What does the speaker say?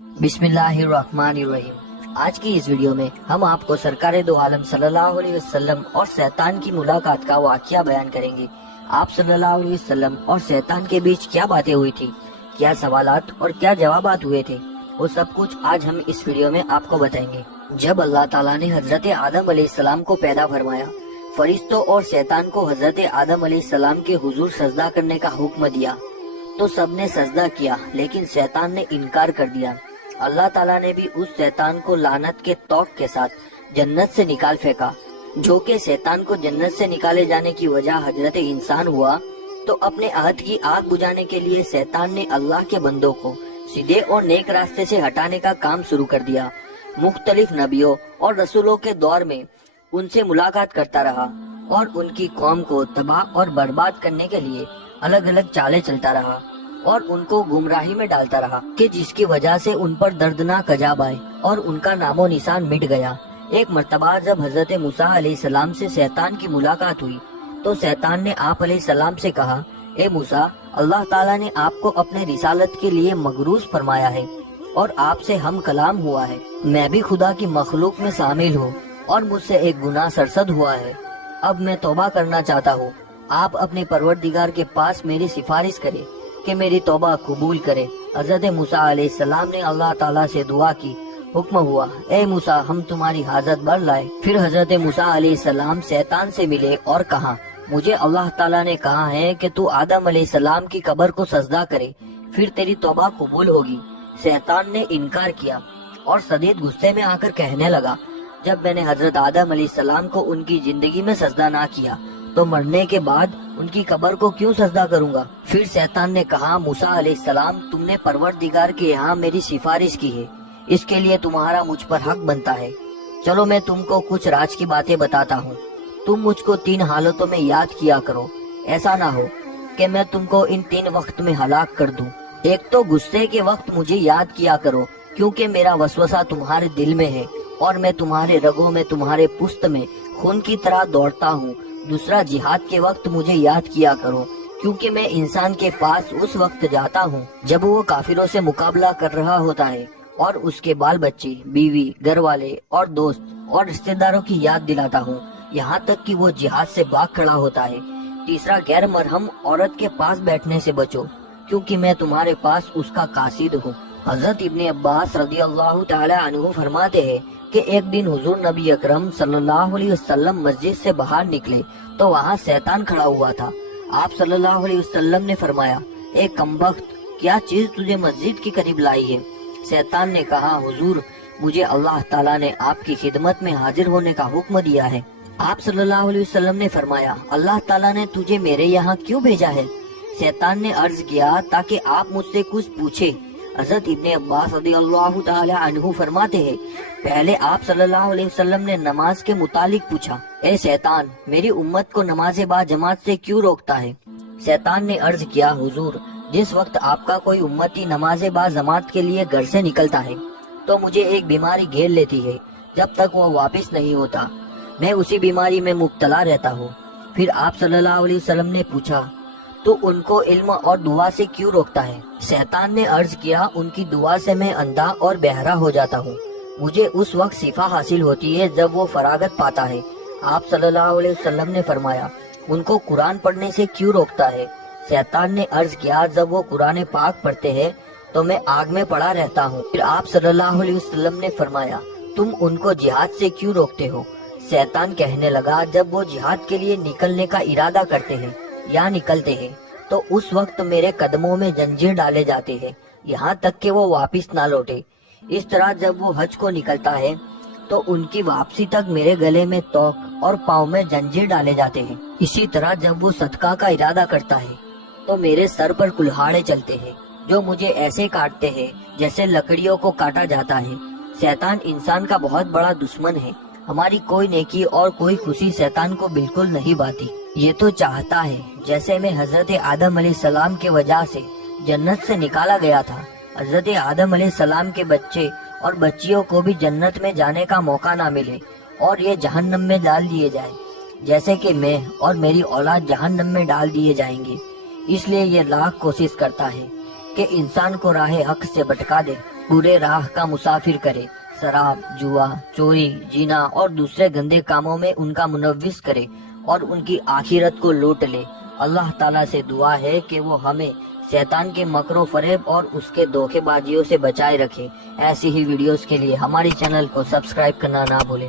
बिस्मिल्लाहिर्रहमानिर्रहीम। आज की इस वीडियो में हम आपको सरकार दो आलम सल्लल्लाहु अलैहि वसल्लम और शैतान की मुलाकात का वाकया बयान करेंगे। आप सल्लल्लाहु अलैहि वसल्लम और शैतान के बीच क्या बातें हुई थी, क्या सवालात और क्या जवाबात हुए थे, वो सब कुछ आज हम इस वीडियो में आपको बताएंगे। जब अल्लाह ताला ने हजरत आदम अलैहिस्सलाम को पैदा फरमाया, फरिश्तों और शैतान को हजरत आदम अलैहिस्सलाम के हुजूर सजदा करने का हुक्म दिया तो सबने सजदा किया, लेकिन शैतान ने इनकार कर दिया। अल्लाह ताला ने भी उस शैतान को लानत के तौक के साथ जन्नत से निकाल फेंका। जो कि शैतान को जन्नत से निकाले जाने की वजह हजरत इंसान हुआ, तो अपने अहद की आग बुझाने के लिए शैतान ने अल्लाह के बंदों को सीधे और नेक रास्ते से हटाने का काम शुरू कर दिया। मुख्तलिफ नबियों और रसूलों के दौर में उनसे मुलाकात करता रहा और उनकी कौम को तबाह और बर्बाद करने के लिए अलग अलग चालें चलता रहा और उनको गुमराही में डालता रहा कि जिसकी वजह से उन पर दर्दनाक अजाब आए और उनका नामो निशान मिट गया। एक मर्तबा जब हजरत मूसा अलैहिस्सलाम से शैतान की मुलाकात हुई तो शैतान ने आप अलैहिस्सलाम से कहा, ए मूसा, अल्लाह ताला ने आपको अपने रिसालत के लिए मगरूज फरमाया है और आपसे हम कलाम हुआ है। मैं भी खुदा की मखलूक में शामिल हूँ और मुझसे एक गुनाह सरसद हुआ है। अब मैं तौबा करना चाहता हूँ। आप अपने परवरदिगार के पास मेरी सिफारिश करें कि मेरी तौबा कबूल करे। हजरत मूसा अलैहिस्सलाम ने अल्लाह ताला से दुआ की। हुक्म हुआ, ए मूसा, हम तुम्हारी हाजत भर लाए। फिर हजरत मूसा अलैहिस्सलाम शैतान से मिले और कहा, मुझे अल्लाह ताला ने कहा है कि तू आदम अलैहिस्सलाम की कब्र को सजदा करे, फिर तेरी तौबा कबूल होगी। शैतान ने इनकार किया और शदीद गुस्से में आकर कहने लगा, जब मैंने हजरत आदम अलैहिस्सलाम को उनकी जिंदगी में सजदा ना किया तो मरने के बाद उनकी कब्र को क्यों सजदा करूंगा। फिर शैतान ने कहा, मूसा अलैहिस्सलाम, तुमने परवरदिगार के यहाँ मेरी सिफारिश की है, इसके लिए तुम्हारा मुझ पर हक बनता है। चलो मैं तुमको कुछ राज की बातें बताता हूँ। तुम मुझको 3 हालतों में याद किया करो, ऐसा ना हो कि मैं तुमको इन 3 वक्त में हलाक कर दूं। एक तो गुस्से के वक्त मुझे याद किया करो, क्योंकि मेरा वसवसा तुम्हारे दिल में है और मैं तुम्हारे रगों में, तुम्हारे पुस्त में खून की तरह दौड़ता हूँ। दूसरा, जिहाद के वक्त मुझे याद किया करो, क्योंकि मैं इंसान के पास उस वक्त जाता हूँ जब वो काफिरों से मुकाबला कर रहा होता है और उसके बाल बच्चे, बीवी, घर वाले और दोस्त और रिश्तेदारों की याद दिलाता हूँ, यहाँ तक कि वो जिहाद से भाग खड़ा होता है। तीसरा, गैर मरहम औरत के पास बैठने से बचो, क्योंकि मैं तुम्हारे पास उसका कासिद हूँ। हजरत इब्ने अब्बास रदियल्लाहु ताला अन्हु फरमाते हैं कि एक दिन हुजूर नबी अकरम सल्लल्लाहु अलैहि वसल्लम मस्जिद से बाहर निकले तो वहाँ शैतान खड़ा हुआ था। आप सल्लल्लाहु अलैहि वसल्लम ने फरमाया, ए कमबख्त, क्या चीज तुझे मस्जिद के करीब लाई है। शैतान ने कहा, हुजूर, मुझे अल्लाह ताला ने आपकी खिदमत में हाजिर होने का हुक्म दिया है। आप सल्लल्लाहु अलैहि वसल्लम ने फरमाया, अल्लाह ताला ने तुझे मेरे यहाँ क्यों भेजा है। शैतान ने अर्ज किया, ताकि आप मुझसे कुछ पूछे। हजरत इब्ने अब्बास रदियल्लाहु ताला अन्हु फरमाते हैं, पहले आप सल्लल्लाहु अलैहि वसल्लम ने नमाज के मुतालिक पूछा, ए शैतान, मेरी उम्मत को नमाज़े बा जमात से क्यों रोकता है। शैतान ने अर्ज किया, हुजूर, जिस वक्त आपका कोई उम्मती नमाज़े बा जमात के लिए घर से निकलता है तो मुझे एक बीमारी घेर लेती है। जब तक वो वापस नहीं होता मैं उसी बीमारी में मुब्तला रहता हूँ। फिर आप सल्लल्लाहु अलैहि वसल्लम ने पूछा, तो उनको इल्म और दुआ से क्यों रोकता है। शैतान ने अर्ज किया, उनकी दुआ से मैं अंधा और बहरा हो जाता हूँ। मुझे उस वक्त सिफा हासिल होती है जब वो फरागत पाता है। आप सल्लल्लाहु अलैहि वसल्लम ने फरमाया, उनको कुरान पढ़ने से क्यों रोकता है। शैतान ने अर्ज किया, जब वो कुरान पाक पढ़ते हैं तो मैं आग में पड़ा रहता हूँ। फिर आप सल्लल्लाहु अलैहि वसल्लम ने फरमाया, तुम उनको जिहाद से क्यों रोकते हो। शैतान कहने लगा, जब वो जिहाद के लिए निकलने का इरादा करते हैं या निकलते हैं तो उस वक्त मेरे कदमों में जंजीर डाले जाते हैं, यहाँ तक कि वो वापस ना लौटे। इस तरह जब वो हज को निकलता है तो उनकी वापसी तक मेरे गले में तोक और पाँव में जंजीर डाले जाते हैं। इसी तरह जब वो सदका का इरादा करता है तो मेरे सर पर कुल्हाड़े चलते हैं, जो मुझे ऐसे काटते हैं जैसे लकड़ियों को काटा जाता है। शैतान इंसान का बहुत बड़ा दुश्मन है। हमारी कोई नेकी और कोई खुशी शैतान को बिल्कुल नहीं भाती। ये तो चाहता है जैसे मैं हजरत आदम अलैहिस्सलाम के वजह से जन्नत से निकाला गया था, हजरत आदम अलैहिस्सलाम के बच्चे और बच्चियों को भी जन्नत में जाने का मौका ना मिले और ये जहन्नम में डाल दिए जाए, जैसे कि मैं और मेरी औलाद जहन्नम में डाल दिए जाएंगे। इसलिए ये लाख कोशिश करता है कि इंसान को राह हक से भटका दे। برے راہ کا مسافر کرے، شراب، جوا، چوری، جینا اور دوسرے گندے کاموں میں ان کا منوس کرے اور ان کی آخرت کو لوٹ لے۔ اللہ تعالیٰ سے دعا ہے کہ وہ ہمیں شیطان کے مکر و فریب اور اس کے دھوکے بازیوں سے بچائے رکھے۔ ایسی ہی ویڈیوز کے لیے ہمارے چینل کو سبسکرائب کرنا نہ بھولیں۔